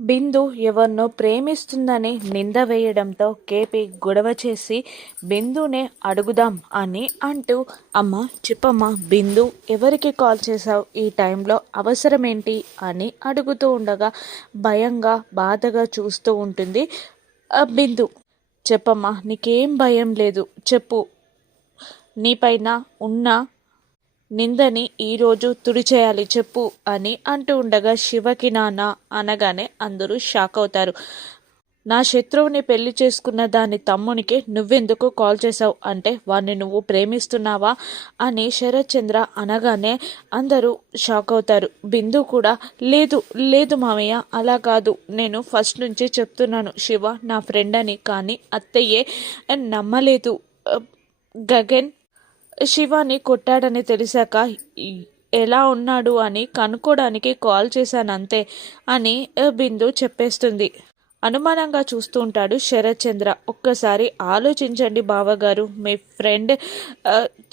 బిందు ఎవరినో ప్రేమిస్తుందని నింద వేయడంతో కేపీ గొడవ చేసి బిందునే అడుగుదాం అని అంటూ అమ్మ చెప్పమ్మా బిందు ఎవరికి కాల్ చేశావు? ఈ టైంలో అవసరమేంటి? అని అడుగుతూ ఉండగా భయంగా బాధగా చూస్తూ ఉంటుంది "ఆ, బిందు చెప్పమ్మా నీకేం భయం లేదు చెప్పు. నీపైన ఉన్న నిందని ఈరోజు తుడిచేయాలి చెప్పు అని అంటూ ఉండగా శివకి నాన్న అనగానే అందరూ షాక్ అవుతారు. నా శత్రువుని పెళ్ళి చేసుకున్న దాని తమ్మునికి నువ్వెందుకు కాల్ చేశావు? అంటే వాణ్ణి నువ్వు ప్రేమిస్తున్నావా? అని శరత్ చంద్ర అనగానే అందరూ షాక్ అవుతారు. బిందు కూడా లేదు లేదు మామయ్య అలా కాదు. నేను ఫస్ట్ నుంచి చెప్తున్నాను. శివ నా ఫ్రెండ్ అని కానీ అత్తయ్యే నమ్మలేదు. గగన్ శివాని కొట్టాడని తెలిసాక ఎలా ఉన్నాడు అని కనుక్కోడానికి కాల్ చేశానంతే అని బిందు చెప్పేస్తుంది. అనుమానంగా చూస్తూ ఉంటాడు శరత్ చంద్ర. ఒక్కసారి ఆలోచించండి బావగారు. మీ ఫ్రెండ్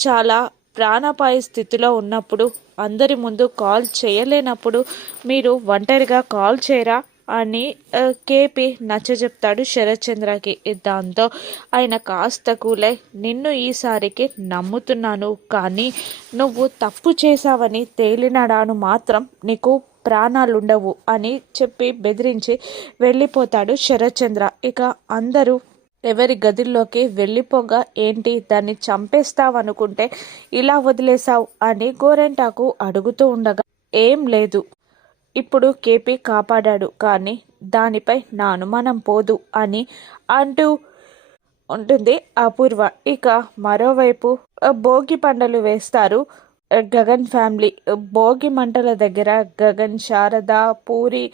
చాలా ప్రాణాపాయ స్థితిలో ఉన్నప్పుడు అందరి ముందు కాల్ చేయలేనప్పుడు మీరు ఒంటరిగా కాల్ చేయరా? అని కేపి కేపీ నచ్చ చెప్తాడు శరత్ చంద్రకి దాంతో ఆయన కాస్త కూలై నిన్ను ఈసారికి నమ్ముతున్నాను కానీ నువ్వు తప్పు చేశావని తేలినడాను మాత్రం నీకు ప్రాణాలుండవు అని చెప్పి బెదిరించి వెళ్ళిపోతాడు శరత్ చంద్ర ఇక అందరూ ఎవరి గదిలోకి వెళ్ళిపోగా ఏంటి దాన్ని చంపేస్తావనుకుంటే ఇలా వదిలేసావు అని గోరెంటాకు అడుగుతూ ఉండగా ఏం లేదు. ఇప్పుడు కేపీ కాపాడాడు కానీ దానిపై నా అనుమానం పోదు అని అంటూ ఉంటుంది అపూర్వ. ఇక మరోవైపు భోగి పంటలు వేస్తారు గగన్ ఫ్యామిలీ. భోగి మంటల దగ్గర గగన్ శారద పూరి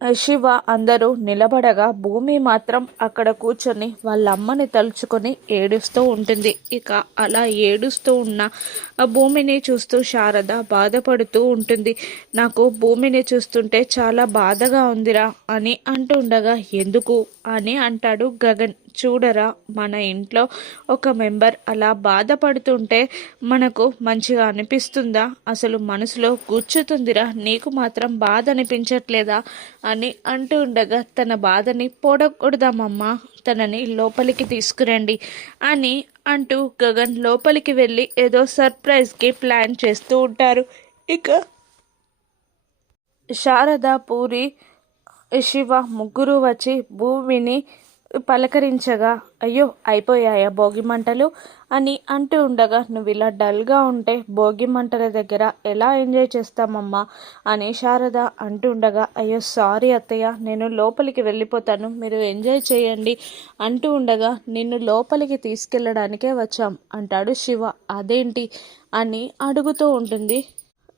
శివ అందరూ నిలబడగా భూమి మాత్రం అక్కడ కూర్చొని వాళ్ళ అమ్మని తలుచుకొని ఏడుస్తూ ఉంటుంది. ఇక అలా ఏడుస్తూ ఉన్న ఆ భూమిని చూస్తూ శారద బాధపడుతూ ఉంటుంది. నాకు భూమిని చూస్తుంటే చాలా బాధగా ఉందిరా అని అంటుండగా ఎందుకు? అని అంటాడు గగన్. చూడరా? మన ఇంట్లో ఒక మెంబర్ అలా బాధపడుతుంటే మనకు మంచిగా అనిపిస్తుందా? అసలు మనసులో గుచ్చుతుందిరా నీకు మాత్రం బాధ అనిపించట్లేదా? అని అంటూ ఉండగా తన బాధని పోడకూడదామమ్మా తనని లోపలికి తీసుకురండి అని అంటూ గగన్ లోపలికి వెళ్ళి ఏదో సర్ప్రైజ్కి ప్లాన్ చేస్తూ ఉంటారు. ఇక శారద పూరి శివ ముగ్గురు వచ్చి భూమిని పలకరించగా అయ్యో అయిపోయాయా భోగి మంటలు? అని అంటూ ఉండగా నువ్వు ఇలా డల్గా ఉంటే భోగి మంటల దగ్గర ఎలా ఎంజాయ్ చేస్తామమ్మా? అని శారద అంటూ ఉండగా అయ్యో సారీ అత్తయ్య నేను లోపలికి వెళ్ళిపోతాను మీరు ఎంజాయ్ చేయండి అంటూ ఉండగా నిన్ను లోపలికి తీసుకెళ్ళడానికే వచ్చాం అంటాడు శివ. అదేంటి? అని అడుగుతూ ఉంటుంది.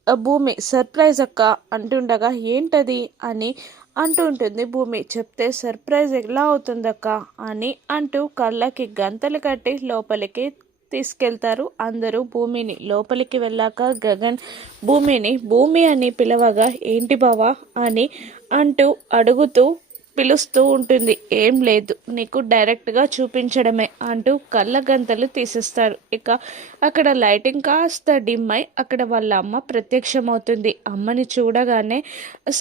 ఆ భూమి సర్ప్రైజ్ అక్క అంటుండగా ఏంటది? అని అంటూ ఉంటుంది. భూమి చెప్తే సర్ప్రైజ్ ఎలా అవుతుందక్క? అని అంటూ కళ్ళకి గంతలు కట్టి లోపలికి తీసుకెళ్తారు. అందరూ భూమిని లోపలికి వెళ్ళాక గగన్ భూమిని భూమి అని పిలవగా ఏంటి బావా? అని అంటూ అడుగుతూ పిలుస్తూ ఉంటుంది. ఏం లేదు నీకు డైరెక్ట్గా చూపించడమే అంటూ కళ్ళ గంతలు తీసేస్తారు. ఇక అక్కడ లైటింగ్ కాస్త డిమ్ అయి అక్కడ వాళ్ళ అమ్మ ప్రత్యక్షమవుతుంది. అమ్మని చూడగానే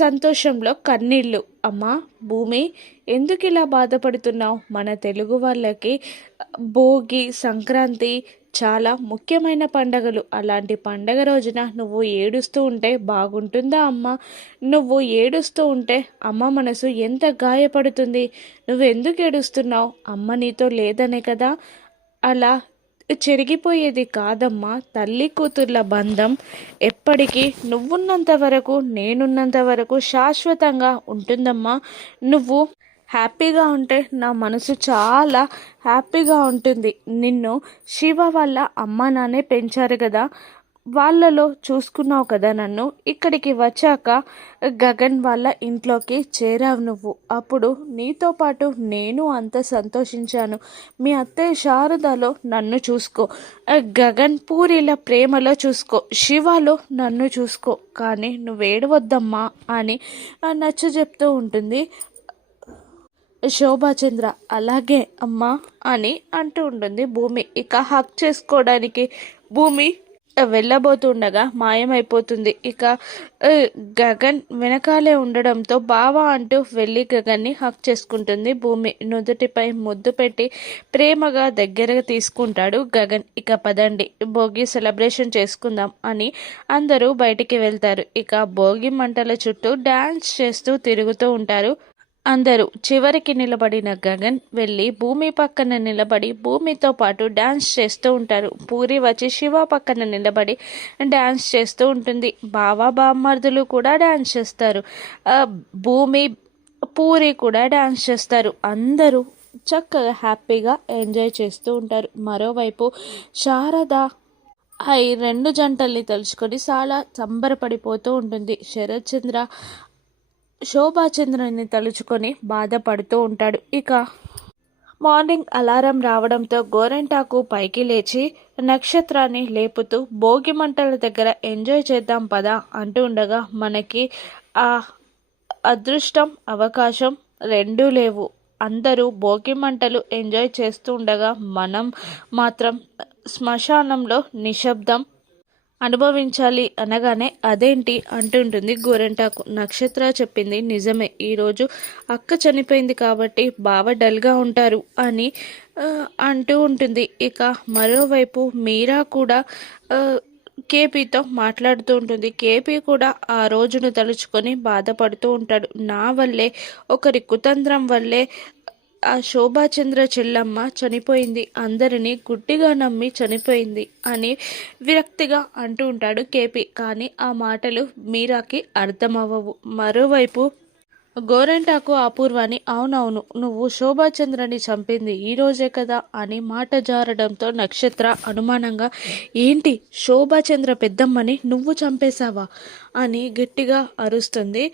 సంతోషంలో కన్నీళ్ళు అమ్మ భూమి ఎందుకు ఇలా బాధపడుతున్నావు? మన తెలుగు వాళ్ళకి భోగి సంక్రాంతి చాలా ముఖ్యమైన పండగలు. అలాంటి పండగ రోజున నువ్వు ఏడుస్తూ ఉంటే బాగుంటుందా అమ్మ? నువ్వు ఏడుస్తూ ఉంటే అమ్మ మనసు ఎంత గాయపడుతుంది? నువ్వు ఎందుకు ఏడుస్తున్నావు? అమ్మ నీతో లేదనే కదా? అలా చెరిగిపోయేది కాదమ్మా. తల్లి కూతుర్ల బంధం ఎప్పటికీ నువ్వున్నంత వరకు నేనున్నంత వరకు శాశ్వతంగా ఉంటుందమ్మా. నువ్వు హ్యాపీగా ఉంటే నా మనసు చాలా హ్యాపీగా ఉంటుంది. నిన్ను శివ వాళ్ళ అమ్మ నాన్నే పెంచారు కదా. వాళ్ళలో చూసుకున్నావు కదా నన్ను. ఇక్కడికి వచ్చాక గగన్ వాళ్ళ ఇంట్లోకి చేరావు నువ్వు. అప్పుడు నీతో పాటు నేను అంత సంతోషించాను. మీ అత్తయ్య శారదలో నన్ను చూసుకో. గగన్ పూరిల ప్రేమలో చూసుకో. శివలో నన్ను చూసుకో. కానీ నువ్వేడవద్దమ్మా అని నచ్చ చెప్తూ ఉంటుంది. శోభాచంద్ర అలాగే అమ్మా అని అంటూ ఉంటుంది భూమి. ఇక హక్ చేసుకోవడానికి భూమి వెళ్ళబోతుండగా మాయమైపోతుంది. ఇక గగన్ వెనకాలే ఉండడంతో బావా అంటూ వెళ్ళి గగన్ని హక్ చేసుకుంటుంది భూమి. నుదుటిపై ముద్దు పెట్టి ప్రేమగా దగ్గరగా తీసుకుంటాడు గగన్. ఇక పదండి భోగి సెలబ్రేషన్ చేసుకుందాం అని అందరూ బయటికి వెళ్తారు. ఇక భోగి మంటల చుట్టూ డాన్స్ చేస్తూ తిరుగుతూ ఉంటారు అందరూ చివరికి నిలబడిన గగన్ వెళ్ళి భూమి పక్కన నిలబడి భూమితో పాటు డ్యాన్స్ చేస్తూ ఉంటారు. పూరి వచ్చి శివ పక్కన నిలబడి డ్యాన్స్ చేస్తూ ఉంటుంది. బావా బామ్మర్దులు కూడా డ్యాన్స్ చేస్తారు. భూమి పూరి కూడా డ్యాన్స్ చేస్తారు. అందరూ చక్కగా హ్యాపీగా ఎంజాయ్ చేస్తూ ఉంటారు. మరోవైపు శారద ఆ ఈ రెండు జంటల్ని తలుచుకొని చాలా సంబరపడిపోతూ ఉంటుంది. శరత్చంద్ర శోభాచంద్రుని తలుచుకొని బాధపడుతూ ఉంటాడు. ఇక మార్నింగ్ అలారం రావడంతో గోరెంటాకు పైకి లేచి నక్షత్రాన్ని లేపుతూ భోగి మంటల దగ్గర ఎంజాయ్ చేద్దాం పదా అంటూ ఉండగా మనకి ఆ అదృష్టం అవకాశం రెండూ లేవు. అందరూ భోగి మంటలు ఎంజాయ్ చేస్తూ ఉండగా మనం మాత్రం శ్మశానంలో నిశ్శబ్దం అనుభవించాలి అనగానే అదేంటి అంటుంటుంది గోరెంటాకు. నక్షత్ర చెప్పింది నిజమే. ఈరోజు అక్క చనిపోయింది కాబట్టి బావ డల్గా ఉంటారు అని అంటూ ఉంటుంది. ఇక మరోవైపు మీరా కూడా కేపీతో మాట్లాడుతూ ఉంటుంది. కేపీ కూడా ఆ రోజును తలుచుకొని బాధపడుతూ ఉంటాడు. నా వల్లే ఒకరి కుతంత్రం వల్లే ఆ శోభాచంద్ర చెల్లమ్మ చనిపోయింది. అందరినీ గుడ్డిగా నమ్మి చనిపోయింది అని విరక్తిగా అంటూ ఉంటాడు కేపీ. కానీ ఆ మాటలు మీరాకి అర్థమవ్వవు. మరోవైపు గోరెంటాకు అపూర్వాని అవునవును నువ్వు శోభాచంద్రని చంపింది ఈరోజే కదా అని మాట జారడంతో నక్షత్ర అనుమానంగా ఏంటి శోభాచంద్ర పెద్దమ్మని నువ్వు చంపేశావా? అని గట్టిగా అరుస్తుంది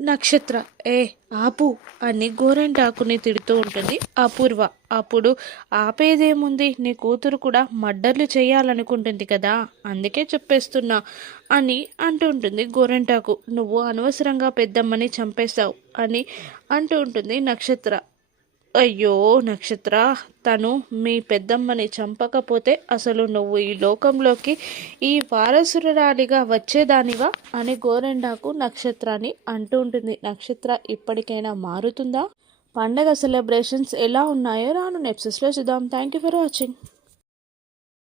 నక్షత్ర. ఏ ఆపు అని గోరెంటాకుని తిడుతూ ఉంటుంది అపూర్వ. అప్పుడు ఆపేదేముంది? నీ కూతురు కూడా మర్డర్లు చేయాలనుకుంటుంది కదా? అందుకే చెప్పేస్తున్నా అని అంటుంటుంది గోరెంటాకు. నువ్వు అనవసరంగా పెద్దమ్మని చంపేశావు అని అంటూ ఉంటుంది నక్షత్ర. అయ్యో నక్షత్ర తను మీ పెద్దమ్మని చంపకపోతే అసలు నువ్వు ఈ లోకంలోకి ఈ వారసురాలిగా వచ్చేదానివా అని గోరెండాకు నక్షత్రాన్ని అంటూ ఉంటుంది. నక్షత్ర ఇప్పటికైనా మారుతుందా? పండగ సెలబ్రేషన్స్ ఎలా ఉన్నాయో రాను నెప్సెస్లో చూద్దాం. Thank you for watching